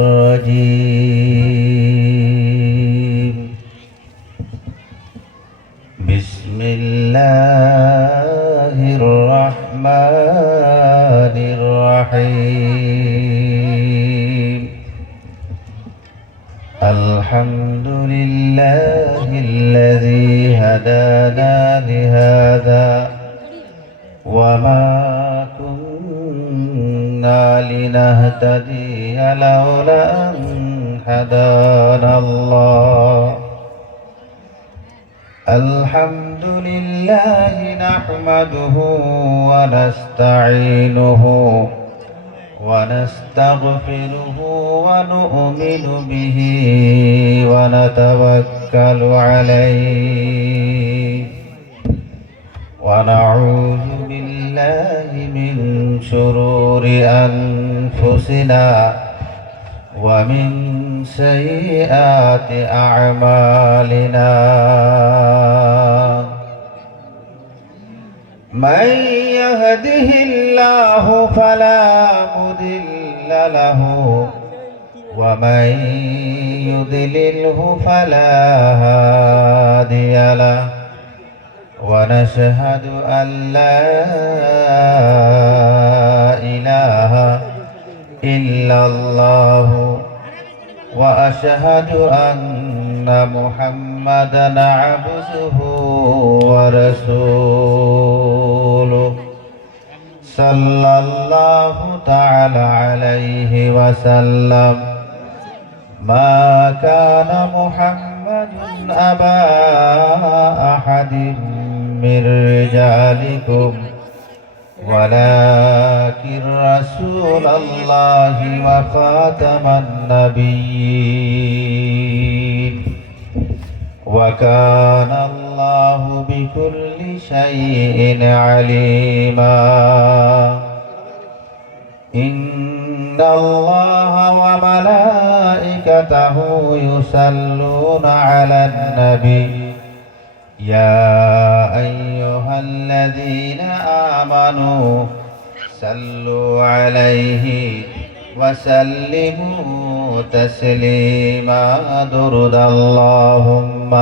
الرجيم بسم الله الرحمن الرحيم الحمد لله الذي هدانا لهذا وما كنا لنهتدي لولا أن هدانا الله الحمد لله نحمده ونستعينه ونستغفره ونؤمن به ونتوكل عليه ونعوذ بالله من شرور أنفسنا ومن سيئات أعمالنا من يهده الله فلا مضل له ومن يضلله فلا هادي له ونشهد أن لا إله إلا الله وأشهد أن محمدًا عبده ورسوله صلى الله تعالى عليه وسلم ما كان محمد أبا أحد من رجالكم ولكن رسول الله وخاتم النبيين وكان الله بكل شيء عليما إن الله وملائكته يصلون على النبي يا أيها الذين آمنوا صلوا عليه وسلموا تسليما درد اللهم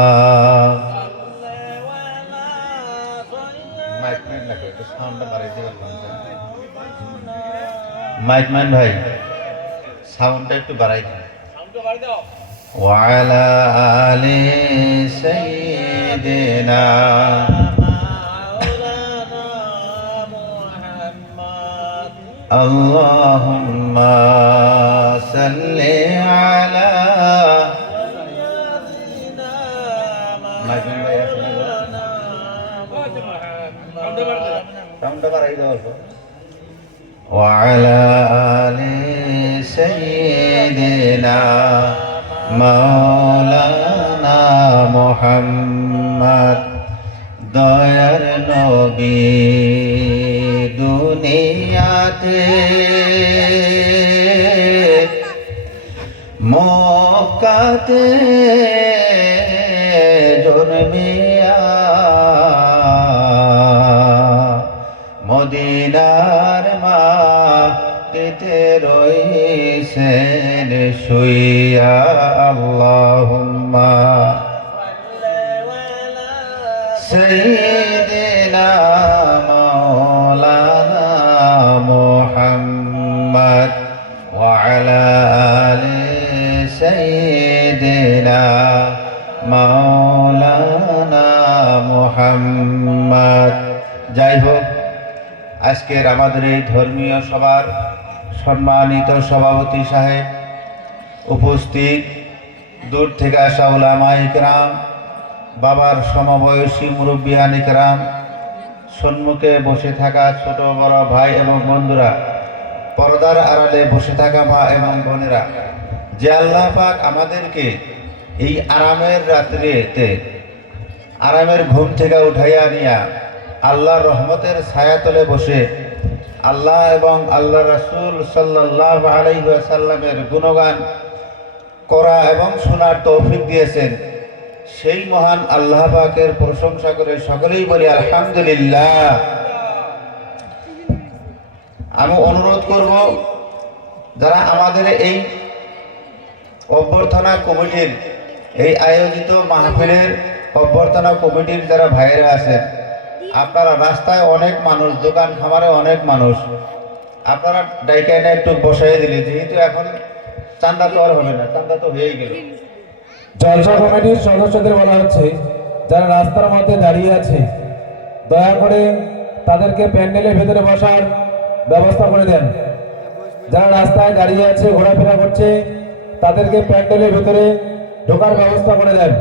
mic man ভাই সাউন্ডটা একটু বাড়াই দিন وعلى آل سيدنا اللهم صل على وعلى آل سيدنا مولانا محمد দয়ার নবী দুনিয়াতে মক্কাতে জন্মিয়া মদিনার মাটিতে রইছেন শুইয়া আল্লাহুম্মা سيدنا مولانا محمد وعلى آل سيدنا مولانا محمد যাই হোক আজকের আমাদের এই ধর্মীয় সভার সম্মানিত সভাপতি সাহেব, উপস্থিত দূর থেকে আসা উলামায়ে কেরাম, বাবার সমবয়সী মুরব্বিয়ান কেরাম, সম্মুখে বসে থাকা ছোট বড় ভাই এবং বন্ধুরা, পর্দার আড়ালে বসে থাকা মা এবং বোনেরা, যে আল্লাহ পাক আমাদেরকে এই আরামের রাত্রিতে আরামের ঘুম থেকে উঠাইয়া নিয়া আল্লাহর রহমতের ছায়াতলে বসে আল্লাহ এবং আল্লাহ রাসূল সাল্লাল্লাহু আলাইহি ওয়াসাল্লামের গুণগান করা এবং শোনার তৌফিক দিয়েছেন, সেই মহান আল্লাহ পাকের প্রশংসা করে সকলেই বলি আলহামদুলিল্লাহ। আমি অনুরোধ করব যারা আমাদের এই অভ্যর্থনা কমিটির এই আয়োজিত মাহফিলের অভ্যর্থনা কমিটির যারা ভাইয়েরা আছেন, আপনারা রাস্তায় অনেক মানুষ, দোকান খামারে অনেক মানুষ, আপনারা ডাইকাইনা একটু বসাই দিলে, যেহেতু এখন চান্দা তো আর হবে না, চান্দা তো হয়েই গেল। জলসা কমিটির সদস্যদের বলা হচ্ছে, যারা রাস্তার মধ্যে দাঁড়িয়ে আছে দয়া করে তাদেরকে প্যান্ডেলের ভেতরে বসার ব্যবস্থা করে দেন। যারা রাস্তায় দাঁড়িয়ে আছে, ঘোরাফেরা করছে, তাদেরকে প্যান্ডেলের ভেতরে ঢোকার ব্যবস্থা করে দেন।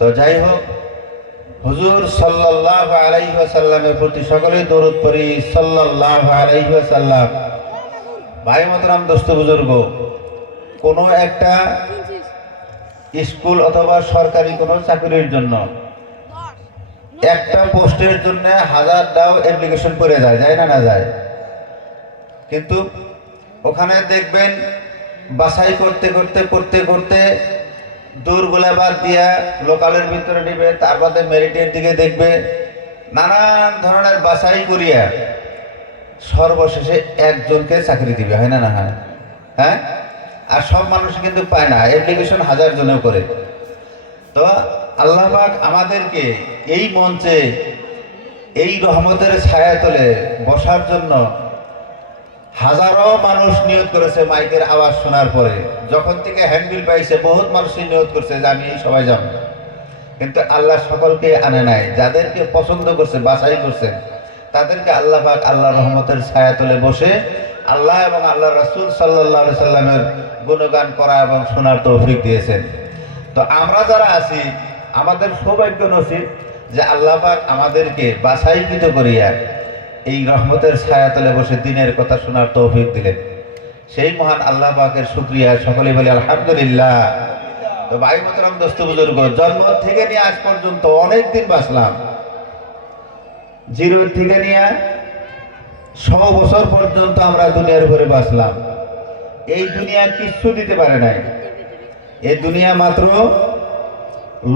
তো যাই হোক, হুজুর সাল্লাল্লাহু আলাইহি ওয়াসাল্লামের প্রতি সকলেই দরুদ পড়ি, সাল্লাল্লাহু আলাইহি ওয়াসাল্লাম। ভাই মোহতারাম, দোস্ত বুজুর্গ, কোনো একটা স্কুল অথবা সরকারি কোনো চাকরির জন্য একটা পোস্টের জন্য হাজারটাও অ্যাপ্লিকেশন করে যায়, যায় না যায়? কিন্তু ওখানে দেখবেন বাছাই করতে করতে করতে করতে দূরগুলা বাদ দিয়া লোকালের ভিতরে নিবে, তার বাদে মেরিটের দিকে দেখবে, নানান ধরনের বাছাই করিয়া সর্বশেষে একজনকে চাকরি দিবে, হয় না না হয়? হ্যাঁ, আর সব মানুষ কিন্তু পায় না, অ্যাপ্লিকেশন হাজার জনেও করে। তো আল্লাহ পাক আমাদেরকে এই মঞ্চে এই রহমতের ছায়াতলে বসার জন্য হাজারো মানুষ নিয়ত করেছে মাইকের আওয়াজ শোনার পরে। যখন থেকে হ্যান্ডবিল পাইছে বহুত মানুষই নিয়ত করছে যে আমি এই সবাই যাব, কিন্তু আল্লাহ সকলকে আনে নাই। যাদেরকে পছন্দ করছে, বাছাই করছে, তাদেরকে আল্লাহ পাক আল্লাহ রহমতের ছায়াতলে বসে আল্লাহ এবং আল্লাহ রাসূল সাল্লাল্লাহু আলাইহি সাল্লামের গুণগান করা এবং শোনার তৌফিক দিয়েছেন। তো আমরা যারা আছি, আমাদের সৌভাগ্য নসিব যে আল্লাহ পাক আমাদেরকে বাছাইকৃত করিয়া এই রহমতের ছায়াতলে বসে দিনের কথা শোনার তৌফিক দিলেন। সেই মহান আল্লাহ পাকের শুকরিয়া সকলেই বলি আলহামদুলিল্লাহ। তো ভাই মোহতারাম, দোস্ত বুজুর্গ, জন্ম থেকে নিয়ে আজ পর্যন্ত অনেক দিন বাঁচলাম, জিরো থেকে নিয়ে 100 বছর পর্যন্ত আমরা দুনিয়ার উপরে বাঁচলাম। এই দুনিয়া কিচ্ছু দিতে পারে নাই। এই দুনিয়া মাত্র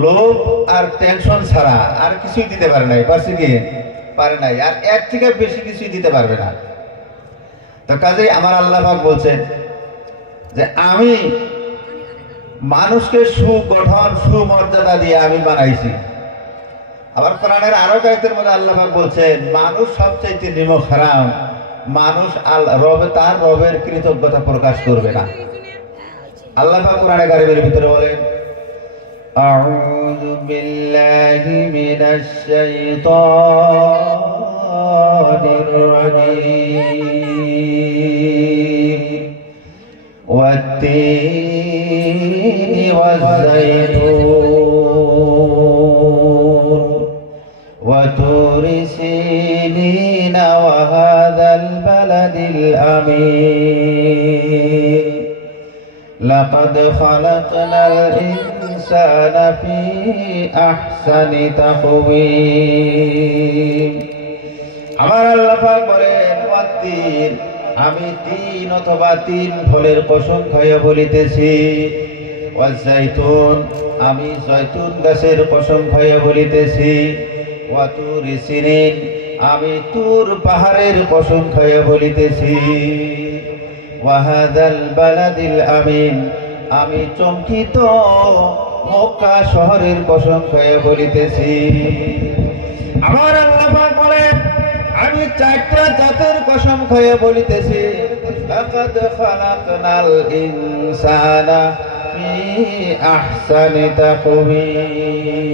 লোভ আর টেনশন ছাড়া আর কিছুই দিতে পারে নাই। পারছে কি? পারে নাই। আর এর থেকে বেশি কিছুই দিতে পারবে না। তো কাজেই আমার আল্লাহ পাক বলছেন যে আমি মানুষকে সুগঠন সুমর্যাদা দিয়ে আমি বানাইছি। আবার কোরআনের আরো কয়েকদের মধ্যে আল্লাহ পাক বলছেন মানুষ সবচেয়ে নিমক হারাম, মানুষ তার রবের কৃতজ্ঞতা প্রকাশ করবে না। আল্লাহ পাক কোরআনে কারিমের ভিতরে বলেন, আউযু বিল্লাহি মিনাশ শাইতানির রাজীম ওয়াত-তিনি ওয়াজ-যাইতুন وطور سينين وهذا البلد الأمين لقد خلقنا الإنسان في أحسن تقويم। আমার আল্লাহ পাক বলেন, ওয়াত-তিন, আমি 3 অথবা 3 ফলের কসম খাইয়া বলিতেছি, ওয়াজ-যাইতুন, আমি জয়তুন গাছের কসম খাইয়া বলিতেছি, ওয়াতুর সিনিন, আমি তুর পাহাড়ের কসম খাইয়া বলিতেছি, ওয়াহাদাল বালাদিল আমিন, আমি চমকিত মক্কা শহরের কসম খাইয়া বলিতেছি। আমার আল্লাহ পাক বলেন, আমি 4টা জাতের কসম খাইয়া বলিতেছি, লাকাদ খালাকনাল ইনসানা ফি আহসানি তাকওয়িম,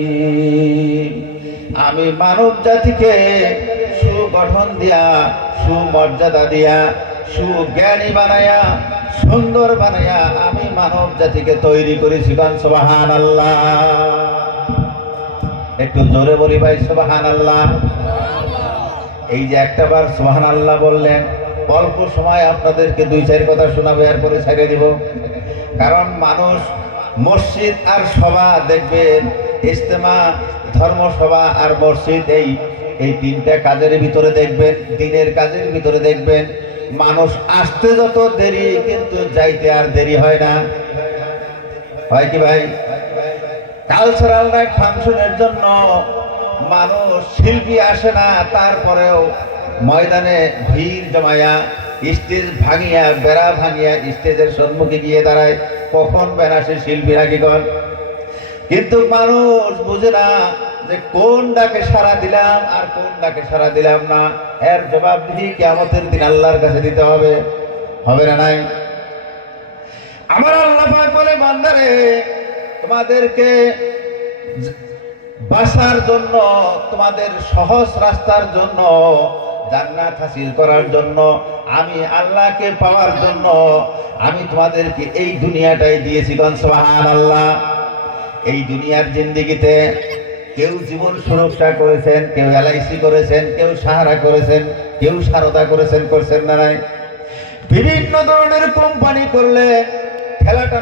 আমি মানব জাতিকে সুগঠন দিয়া, সুমর্যাদা দিয়া, সুজ্ঞানী বানায়া, সুন্দর বানায়া আমি মানব জাতিকে তৈরি করেছি। সুবহানাল্লাহ। একটু জোরে বলি ভাই, সুবহানাল্লাহ। এই যে একটাবার সুবহানাল্লাহ বললেন, অল্প সময় আপনাদেরকে 2-4 কথা শোনাবো, এরপরে ছেড়ে দিব। কারণ মানুষ মসজিদ আর সভা দেখবেন, ইজতেমা, ধর্মসভা আর মসজিদ, এই 3টা কাজের ভিতরে দেখবেন, দিনের কাজের ভিতরে দেখবেন, মানুষ আসতে যত দেরি কিন্তু যাইতে আর দেরি হয় না। হয় কি ভাই? কালচারাল নাইট ফাংশনের জন্য মানুষ, শিল্পী আসে না, তারপরেও ময়দানে ভিড় জমাইয়া স্টেজ ভাঙিয়া বেড়া ভাঙিয়া স্টেজের সম্মুখে গিয়ে দাঁড়ায়, কখন বেনাসে শিল্পীরা কি কর। কিন্তু মানুষ বুঝে না যে কোন ডাকে সাড়া দিলাম আর কোন ডাকে সাড়া দিলাম না, এর জবাবদিহি কিয়ামতের দিন আল্লাহর কাছে দিতে হবে, হবে না নাই? আমার আল্লাহ পাক বলে, বান্দারে তোমাদেরকে বাঁচার জন্য, তোমাদের সহজ রাস্তার জন্য, জান্নাত হাসিল করার জন্য, আমি আল্লাহকে পাওয়ার জন্য আমি তোমাদেরকে এই দুনিয়াটাই দিয়েছি। কোন সুবহানাল্লাহ। এই দুনিয়ার জিন্দেগিতে কেউ জীবন সুরক্ষা করেছেন, কেউ এলআইসি করেছেন, কেউ সাহারা করেছেন, কেউ সারদা করেছেন, করছেন না নাই? বিভিন্ন ধরনের কোম্পানি করলে ঠেলাটা